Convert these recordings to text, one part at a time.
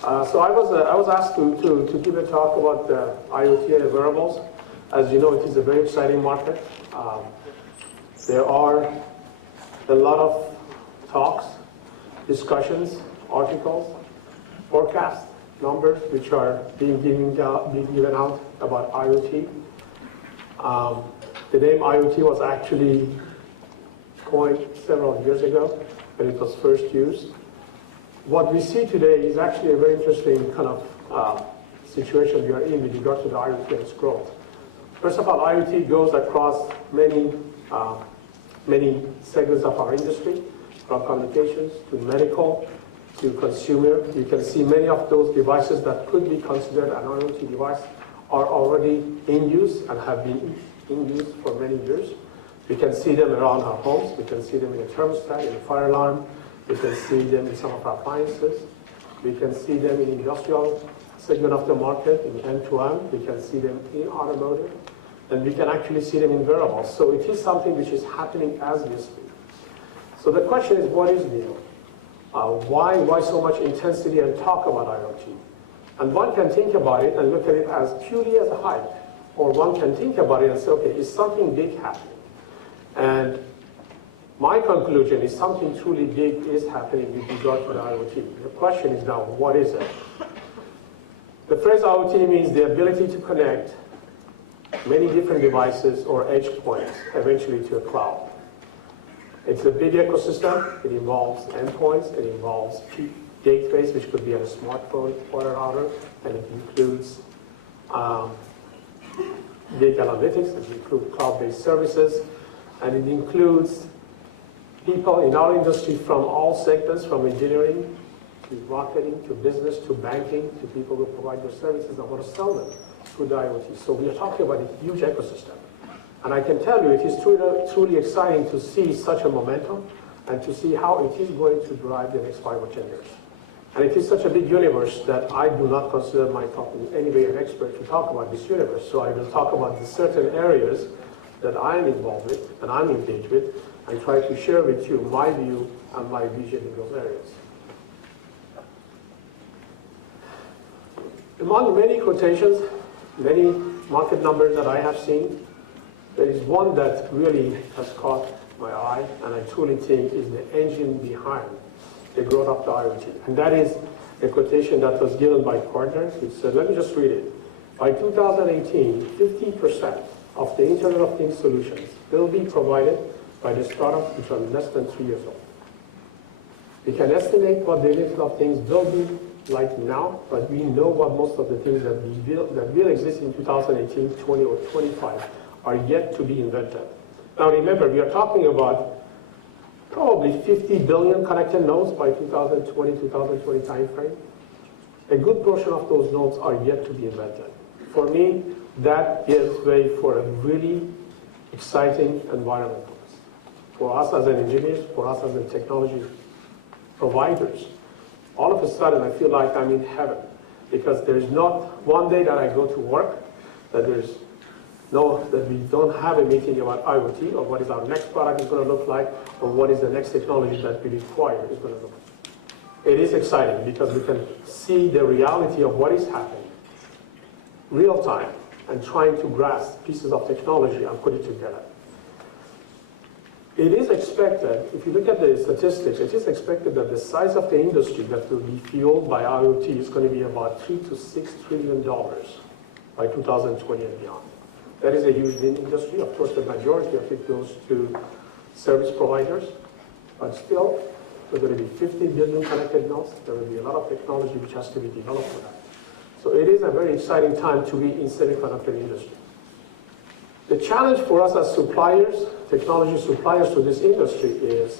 So I was asked to give a talk about IoT and wearables. As you know, it is a very exciting market. There are a lot of talks, discussions, articles, forecasts, numbers which are being given out about IoT. The name IoT was actually coined several years ago when it was first used. What we see today is actually a very interesting kind of situation we are in with regard to the IoT and its growth. First of all, IoT goes across many segments of our industry, from communications to medical to consumer. You can see many of those devices that could be considered an IoT device are already in use and have been in use for many years. We can see them around our homes. We can see them in a thermostat, in a fire alarm. We can see them in some of our appliances. We can see them in industrial segment of the market, in end-to-end. We can see them in automotive. And we can actually see them in wearables. So it is something which is happening as we speak. So the question is, what is new? Why so much intensity and talk about IoT? And one can think about it and look at it as purely as a hype. Or one can think about it and say, okay, is something big happening? And my conclusion is something truly big is happening with regard to the IoT. The question is now, what is it? The phrase IoT means the ability to connect many different devices or edge points eventually to a cloud. It's a big ecosystem. It involves endpoints. It involves gateways, which could be on a smartphone or a router, and it includes big analytics. It includes cloud-based services, and it includes people in our industry from all segments, from engineering to marketing to business to banking to people who provide their services and want to sell them through the IoT. So we are talking about a huge ecosystem. And I can tell you it is truly exciting to see such a momentum and to see how it is going to drive the next 5 or 10 years. And it is such a big universe that I do not consider myself in any way an expert to talk about this universe. So I will talk about the certain areas that I am involved with and I'm engaged with, and try to share with you my view and my vision in those areas. Among many quotations, many market numbers that I have seen, there is one that really has caught my eye, and I truly think is the engine behind the growth of the IoT. And that is a quotation that was given by Partners. It said, let me just read it. By 2018, 50% of the Internet of Things solutions will be provided by the startups which are less than 3 years old. We can estimate what the Internet of Things will be like now, but we know what most of the things that will exist in 2018, 20, or 25 are yet to be invented. Now remember, we are talking about probably 50 billion connected nodes by 2020, 2020 timeframe. A good portion of those nodes are yet to be invented. For me, that gives way for a really exciting environment for us as an engineers, for us as a technology providers. All of a sudden, I feel like I'm in heaven, because there's not one day that I go to work that we don't have a meeting about IoT, or what is our next product is going to look like, or what is the next technology that we require is going to look like. It is exciting because we can see the reality of what is happening real time and trying to grasp pieces of technology and put it together. It is expected, if you look at the statistics, it is expected that the size of the industry that will be fueled by IoT is going to be about $3 to $6 trillion by 2020 and beyond. That is a huge industry. Of course, the majority of it goes to service providers, but still, there are going to be 50 billion connected nodes. There will be a lot of technology which has to be developed for that. So it is a very exciting time to be in semiconductor industry. The challenge for us as suppliers, technology suppliers to this industry, is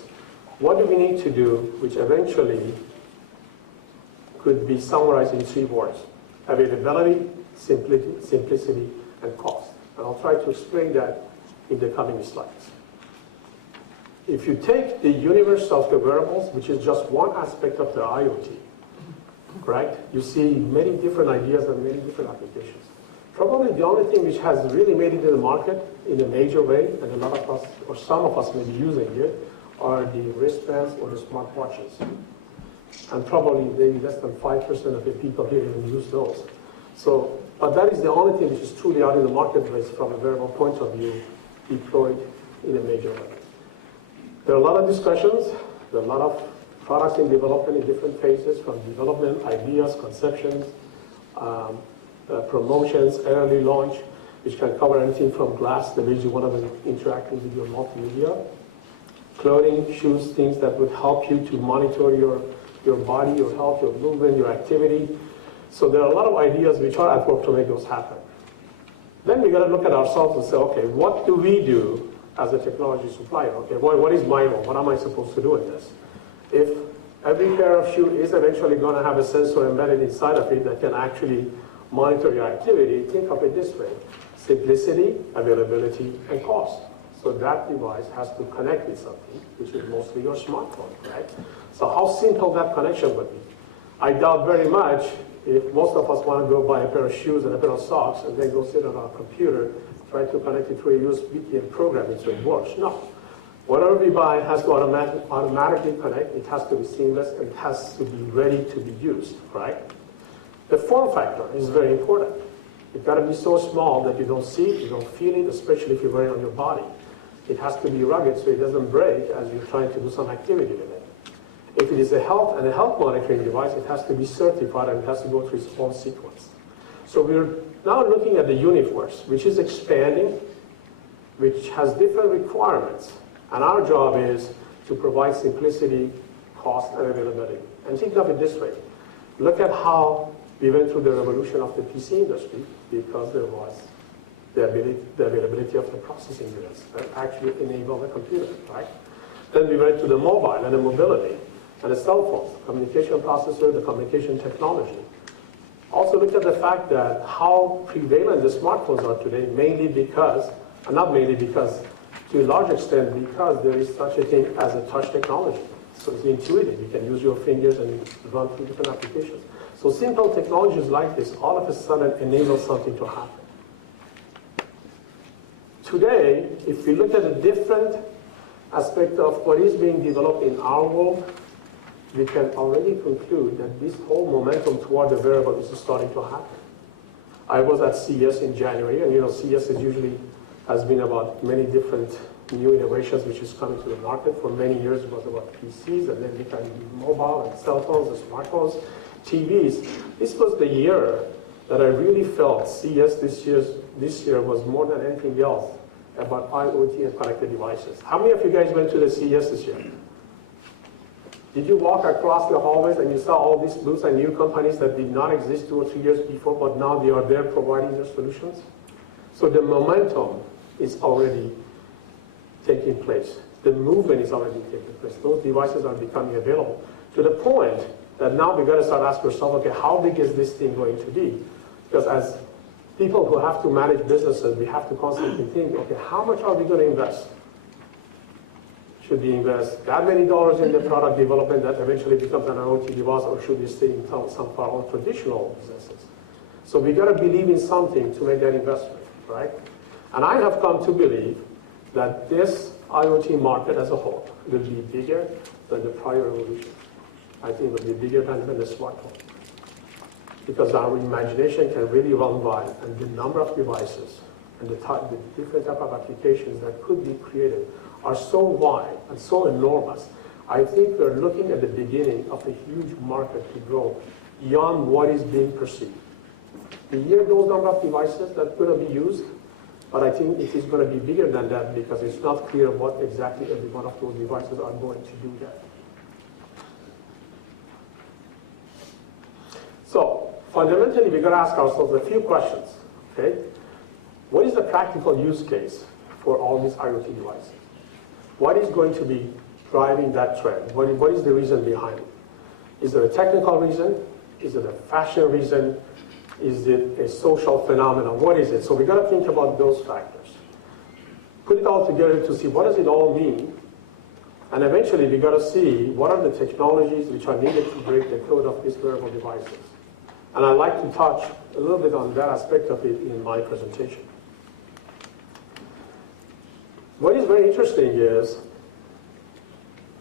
what do we need to do, which eventually could be summarized in 3 words: availability, simplicity, and cost. And I'll try to explain that in the coming slides. If you take the universe of the wearables, which is just one aspect of the IoT, correct? You see many different ideas and many different applications. Probably the only thing which has really made it in the market in a major way, and a lot of us, or some of us may be using it, are the wristbands or the smartwatches. And probably maybe less than 5% of the people here even use those. So, but that is the only thing which is truly out in the marketplace from a wearable point of view, deployed in a major way. There are a lot of discussions, there are a lot of products in development in different phases, from development, ideas, conceptions, promotions, early launch, which can cover anything from glass, the ways you want to be interacting with your multimedia, clothing, shoes, things that would help you to monitor your body, your health, your movement, your activity. So there are a lot of ideas which are at work to make those happen. Then we got to look at ourselves and say, okay, what do we do as a technology supplier? Okay, what is my role? What am I supposed to do in this? If every pair of shoe is eventually going to have a sensor embedded inside of it that can actually monitor your activity, think of it this way: simplicity, availability, and cost. So that device has to connect with something, which is mostly your smartphone, right? So how simple that connection would be. I doubt very much if most of us want to go buy a pair of shoes and a pair of socks and then go sit on our computer, try to connect it to a USB and program it so it works. No. Whatever we buy has to automatically connect, it has to be seamless, and it has to be ready to be used, right? The form factor is very important. It's got to be so small that you don't see it, you don't feel it, especially if you wear it on your body. It has to be rugged so it doesn't break as you're trying to do some activity with it. If it is a health monitoring device, it has to be certified and it has to go through its own sequence. So we're now looking at the universe, which is expanding, which has different requirements. And our job is to provide simplicity, cost, and availability. And think of it this way. Look at how we went through the revolution of the PC industry because there was the availability of the processing units that actually enable the computer, right? Then we went to the mobile and the mobility and the cell phones, the communication processor, the communication technology. Also look at the fact that how prevalent the smartphones are today, mainly because, not mainly because, to a large extent because there is such a thing as a touch technology. So it's intuitive. You can use your fingers and run through different applications. So simple technologies like this all of a sudden enable something to happen. Today, if we look at a different aspect of what is being developed in our world, we can already conclude that this whole momentum toward the wearable is starting to happen. I was at CES in January, and CES is usually has been about many different new innovations which is coming to the market. For many years it was about PCs, and then it became mobile and cell phones and smartphones, TVs. This was the year that I really felt CES this year was more than anything else about IoT and connected devices. How many of you guys went to the CES this year? Did you walk across the hallways and you saw all these booths and new companies that did not exist 2 or 3 years before, but now they are there providing their solutions? So the momentum is already taking place. The movement is already taking place. Those devices are becoming available to the point that now we've got to start asking ourselves, okay, how big is this thing going to be? Because as people who have to manage businesses, we have to constantly think, okay, how much are we going to invest? Should we invest that many dollars in the product development that eventually becomes an IoT device, or should we stay in some of our own traditional businesses? So we got to believe in something to make that investment, right? And I have come to believe that this IoT market as a whole will be bigger than the prior revolution. I think it will be bigger than the smartphone. Because our imagination can really run wide, and the number of devices and the different type of applications that could be created are so wide and so enormous. I think we're looking at the beginning of a huge market to grow beyond what is being perceived. The year those number of devices that are going to be used, but I think it is going to be bigger than that because it's not clear what exactly every one of those devices are going to do yet. So fundamentally, we're going to ask ourselves a few questions. Okay, what is the practical use case for all these IoT devices? What is going to be driving that trend? What is the reason behind it? Is it a technical reason? Is it a fashion reason? Is it a social phenomenon? What is it? So we've got to think about those factors. Put it all together to see what does it all mean. And eventually we've got to see what are the technologies which are needed to break the code of these wearable devices. And I'd like to touch a little bit on that aspect of it in my presentation. What is very interesting is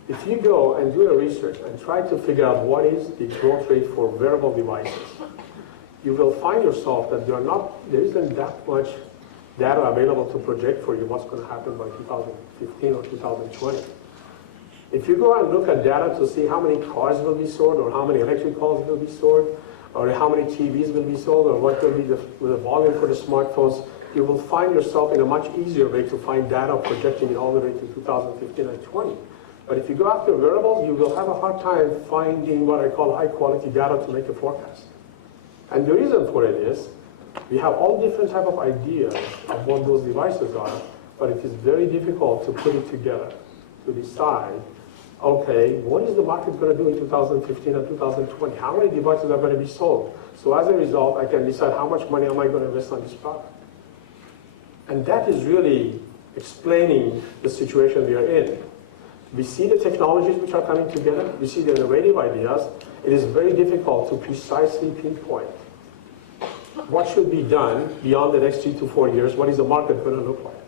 If you go and do a research and try to figure out what is the growth rate for wearable devices, you will find yourself that there isn't that much data available to project for you what's going to happen by 2015 or 2020. If you go and look at data to see how many cars will be sold, or how many electric cars will be sold, or how many TVs will be sold, or what will be the volume for the smartphones, you will find yourself in a much easier way to find data projecting it all the way to 2015 and 20. But if you go after wearables, you will have a hard time finding what I call high quality data to make a forecast. And the reason for it is, we have all different type of ideas of what those devices are, but it is very difficult to put it together, to decide, okay, what is the market going to do in 2015 and 2020? How many devices are going to be sold? So as a result, I can decide how much money am I going to invest on this product. And that is really explaining the situation we are in. We see the technologies which are coming together, we see the innovative ideas. It is very difficult to precisely pinpoint what should be done beyond the next 3 to 4 years. What is the market going to look like?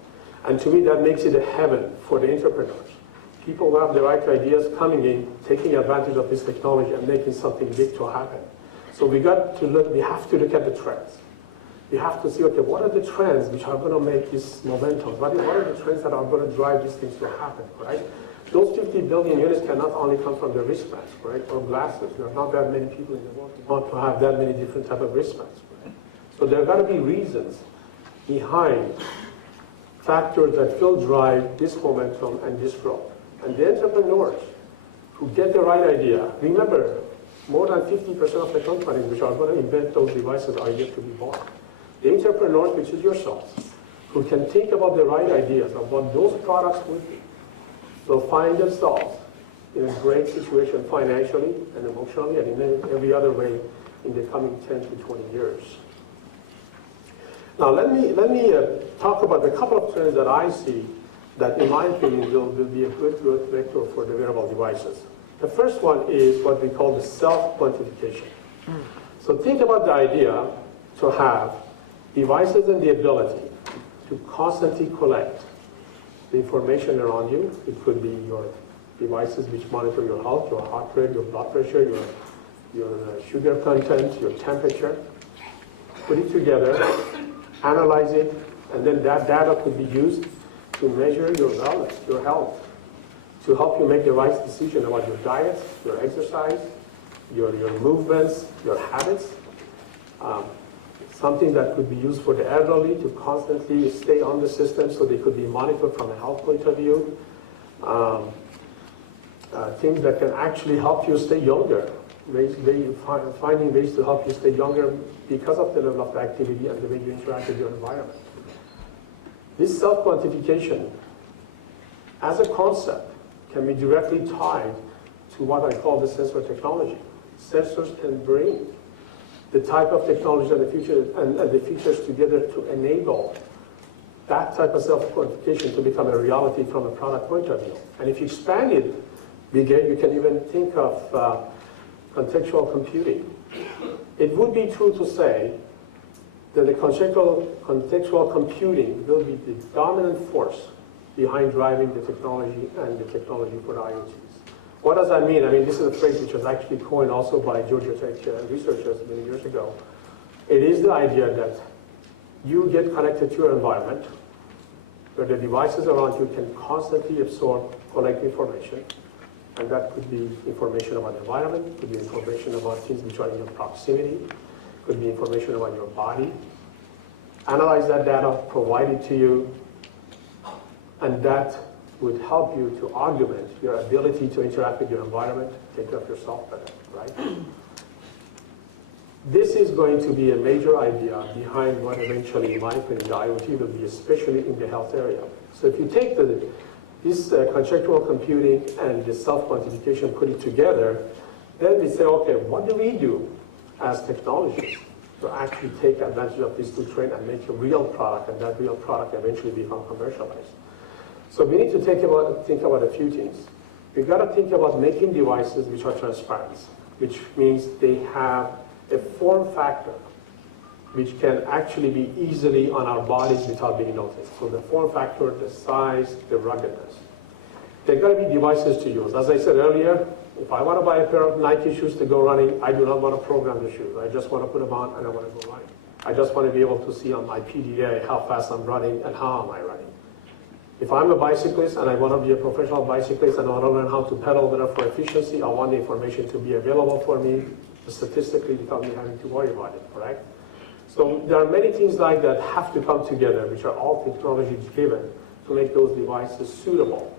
And to me, that makes it a heaven for the entrepreneurs. People who have the right ideas coming in, taking advantage of this technology and making something big to happen. So we have to look at the trends. We have to see, okay, what are the trends which are going to make this momentum? What are the trends that are going to drive these things to happen, right? Those 50 billion units cannot only come from the wristbands, right, or glasses. There are not that many people in the world who want to have that many different type of wristbands, right? So there are got to be reasons behind factors that will drive this momentum and this growth. And the entrepreneurs who get the right idea, remember, more than 50% of the companies which are going to invent those devices are yet to be born. The entrepreneurs, which is yourselves, who can think about the right ideas of what those products would be, will find themselves in a great situation financially and emotionally and in every other way in the coming 10 to 20 years. Now let me talk about a couple of trends that I see that, in my opinion, will be a good growth vector for the wearable devices. The first one is what we call the self-quantification. So think about the idea to have devices and the ability to constantly collect the information around you. It could be your devices which monitor your health, your heart rate, your blood pressure, your sugar content, your temperature. Put it together, analyze it, and then that data could be used to measure your wellness, your health, to help you make the right decision about your diet, your exercise, your movements, your habits. Something that could be used for the elderly to constantly stay on the system so they could be monitored from a health point of view. Things that can actually help you stay younger, finding ways to help you stay younger because of the level of activity and the way you interact with your environment. This self-quantification, as a concept, can be directly tied to what I call the sensor technology. Sensors can bring the type of technology and the future and the features together to enable that type of self-quantification to become a reality from a product point of view. And if you expand it bigger, you can even think of contextual computing. It would be true to say that the contextual computing will be the dominant force behind driving the technology and the technology for the IoTs. What does that mean? I mean, this is a phrase which was actually coined also by Georgia Tech researchers many years ago. It is the idea that you get connected to your environment, where the devices around you can constantly absorb, collect information, and that could be information about the environment, could be information about things which are in your proximity, could be information about your body. Analyze that data, provide it to you, and that would help you to augment your ability to interact with your environment, take care of yourself better, right? This is going to be a major idea behind what eventually, in my opinion, the IoT will be, especially in the health area. So if you take this contextual computing and the self-quantification, put it together, then we say, okay, what do we do as technologists to actually take advantage of these two trends and make a real product, and that real product eventually become commercialized? So we need to think about a few things. We've got to think about making devices which are transparent, which means they have a form factor which can actually be easily on our bodies without being noticed. So the form factor, the size, the ruggedness. They're going to be devices to use. As I said earlier, if I want to buy a pair of Nike shoes to go running, I do not want to program the shoes. I just want to put them on and I want to go running. I just want to be able to see on my PDA how fast I'm running and how am I running. If I'm a bicyclist and I want to be a professional bicyclist and I want to learn how to pedal better for efficiency, I want the information to be available for me statistically without me having to worry about it, correct? So there are many things like that have to come together, which are all technology driven, to make those devices suitable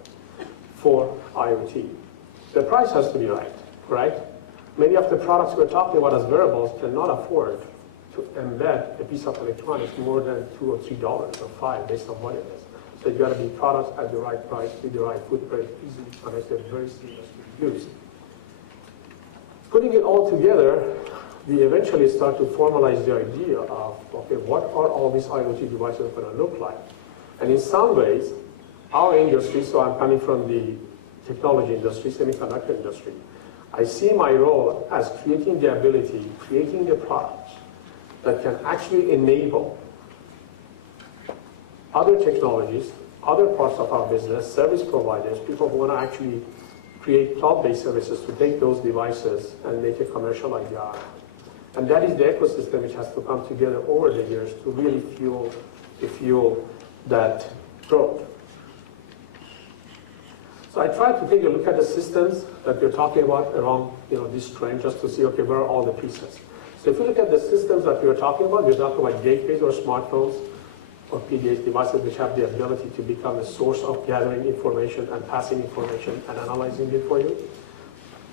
for IoT. The price has to be right, correct? Many of the products we're talking about as wearables cannot afford to embed a piece of electronics more than $2 or $3 or $5 based on what it is. So you've got to be products at the right price, with the right footprint, easily connected, very seamless to use. Putting it all together, we eventually start to formalize the idea of, okay, what are all these IoT devices going to look like? And in some ways, our industry, so I'm coming from the technology industry, semiconductor industry, I see my role as creating the ability, creating the products that can actually enable other technologies, other parts of our business, service providers, people who want to actually create cloud-based services to take those devices and make a commercial idea out of it. And that is the ecosystem which has to come together over the years to really fuel that growth. So I tried to take a look at the systems that we're talking about around this trend just to see, okay, where are all the pieces? So if you look at the systems that we're talking about gateways or smartphones or PDA devices which have the ability to become a source of gathering information and passing information and analyzing it for you.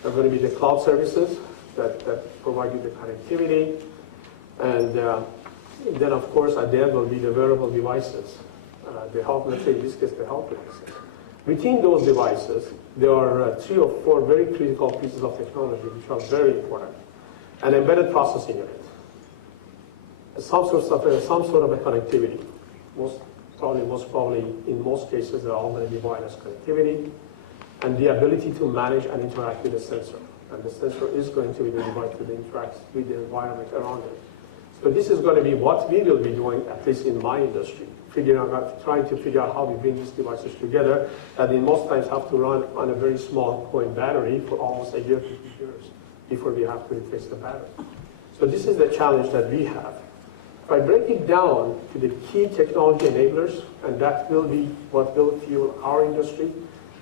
There are going to be the cloud services that provide you the connectivity. And then, of course, at the end will be the wearable devices. Let's say in this case, the health devices. Within those devices, there are 3 or 4 very critical pieces of technology which are very important. An embedded processing unit, some sort of a connectivity. Most probably, in most cases, they're all going to be wireless connectivity, and the ability to manage and interact with the sensor. And the sensor is going to be the device that interacts with the environment around it. So this is going to be what we will be doing, at least in my industry, trying to figure out how we bring these devices together that in most times have to run on a very small coin battery for almost a year to 2 years before we have to replace the battery. So this is the challenge that we have. If I break it down to the key technology enablers, and that will be what will fuel our industry,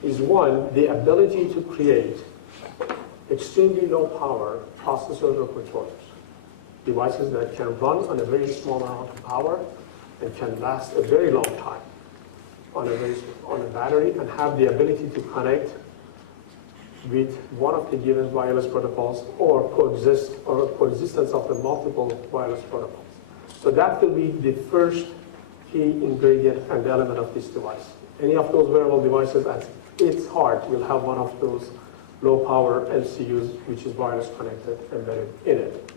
is one, the ability to create extremely low power processors or controllers. Devices that can run on a very small amount of power and can last a very long time on a battery and have the ability to connect with one of the given wireless protocols or coexistence of the multiple wireless protocols. So that will be the first key ingredient and element of this device. Any of those wearable devices at its heart will have one of those low power MCUs, which is wireless connected, embedded in it.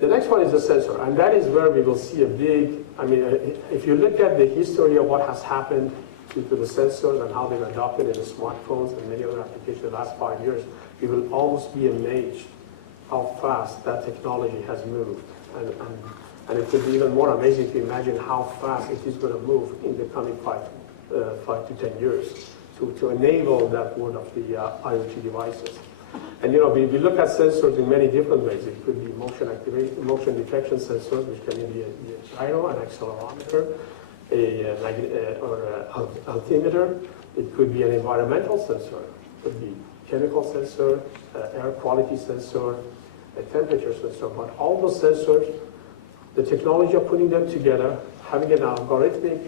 The next one is the sensor, and that is where we will see a big, if you look at the history of what has happened to the sensors and how they've adopted in the smartphones and many other applications in the last 5 years, we will almost be amazed how fast that technology has moved. And it will be even more amazing to imagine how fast it is going to move in the coming 5 to 10 years to enable that world of the IoT devices. And we look at sensors in many different ways. It could be motion detection sensors, which can be a gyro, an accelerometer, or an altimeter. It could be an environmental sensor. It could be chemical sensor, air quality sensor, a temperature sensor. But all those sensors, the technology of putting them together, having an algorithmic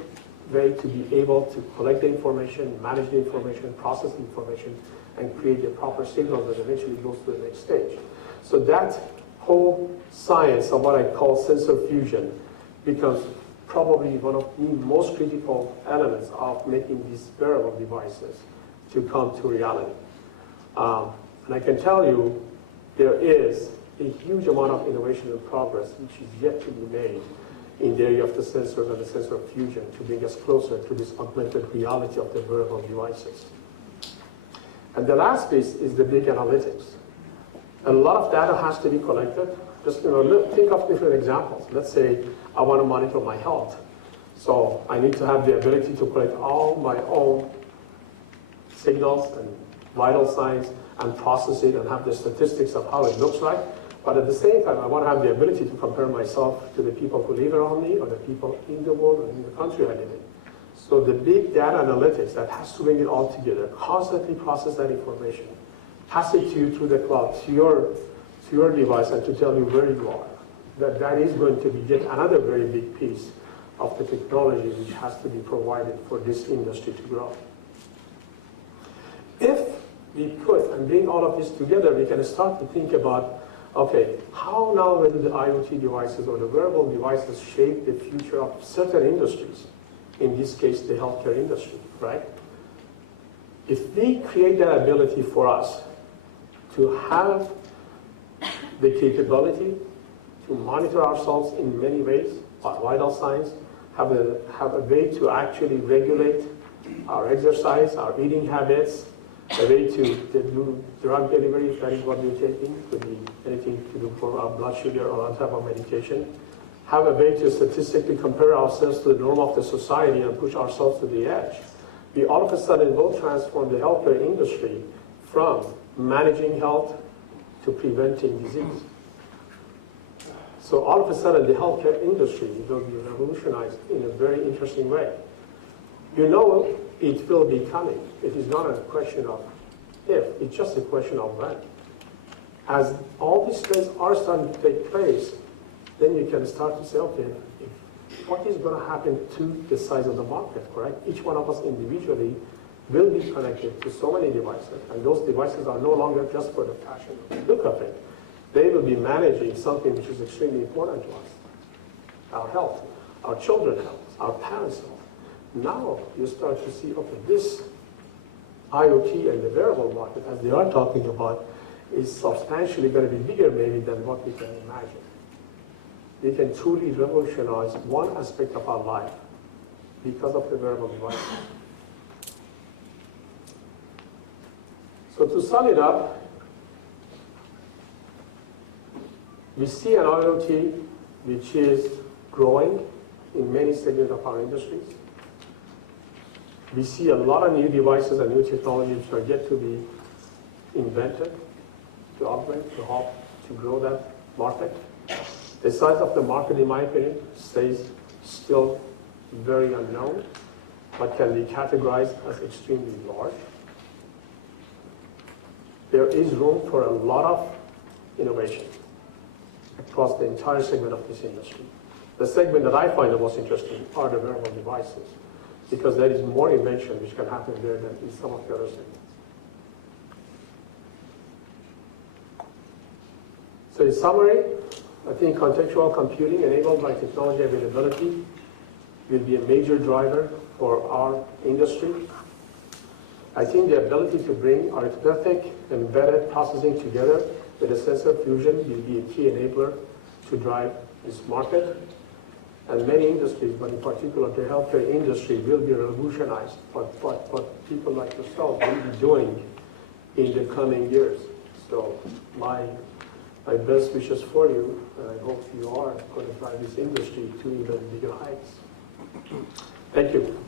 way to be able to collect the information, manage the information, process the information, and create the proper signal that eventually goes to the next stage. So that whole science of what I call sensor fusion becomes probably one of the most critical elements of making these wearable devices to come to reality. And I can tell you there is a huge amount of innovation and progress which is yet to be made in the area of the sensors and the sensor fusion to bring us closer to this augmented reality of the wearable devices. And the last piece is the big analytics. A lot of data has to be collected. Just think of different examples. Let's say I want to monitor my health. So I need to have the ability to collect all my own signals and vital signs and process it and have the statistics of how it looks like. But at the same time, I want to have the ability to compare myself to the people who live around me or the people in the world or in the country I live in. So the big data analytics that has to bring it all together, constantly process that information, pass it to you through the cloud, to your device, and to tell you where you are. That is going to be yet another very big piece of the technology which has to be provided for this industry to grow. If we put and bring all of this together, we can start to think about, okay, how now will the IoT devices or the wearable devices shape the future of certain industries? In this case, the healthcare industry, right? If we create that ability for us to have the capability to monitor ourselves in many ways, our vital signs, have a way to actually regulate our exercise, our eating habits, a way to do drug delivery, if that is what you're taking, could be anything to do for our blood sugar or other type of medication, have a way to statistically compare ourselves to the norm of the society and push ourselves to the edge. We all of a sudden will transform the healthcare industry from managing health to preventing disease. So all of a sudden the healthcare industry will be revolutionized in a very interesting way. You know it will be coming. It is not a question of if, it's just a question of when. As all these trends are starting to take place, then you can start to say, okay, what is going to happen to the size of the market, correct? Each one of us individually will be connected to so many devices, and those devices are no longer just for the fashion look of it. They will be managing something which is extremely important to us, our health, our children's health, our parents' health. Now you start to see, okay, this IoT and the wearable market, as they are talking about, is substantially going to be bigger maybe than what we can imagine. We can truly revolutionize one aspect of our life because of the wearable device. So to sum it up, we see an IoT which is growing in many segments of our industries. We see a lot of new devices and new technologies which are yet to be invented, to upgrade, to help to grow that market. The size of the market, in my opinion, stays still very unknown, but can be categorized as extremely large. There is room for a lot of innovation across the entire segment of this industry. The segment that I find the most interesting are the wearable devices, because there is more invention which can happen there than in some of the other segments. So in summary, I think contextual computing enabled by technology availability will be a major driver for our industry. I think the ability to bring arithmetic and embedded processing together with a sensor fusion will be a key enabler to drive this market. And many industries, but in particular the healthcare industry, will be revolutionized. What people like yourself will be doing in the coming years. So my best wishes for you, and I hope you are going to drive this industry to even bigger heights. Thank you.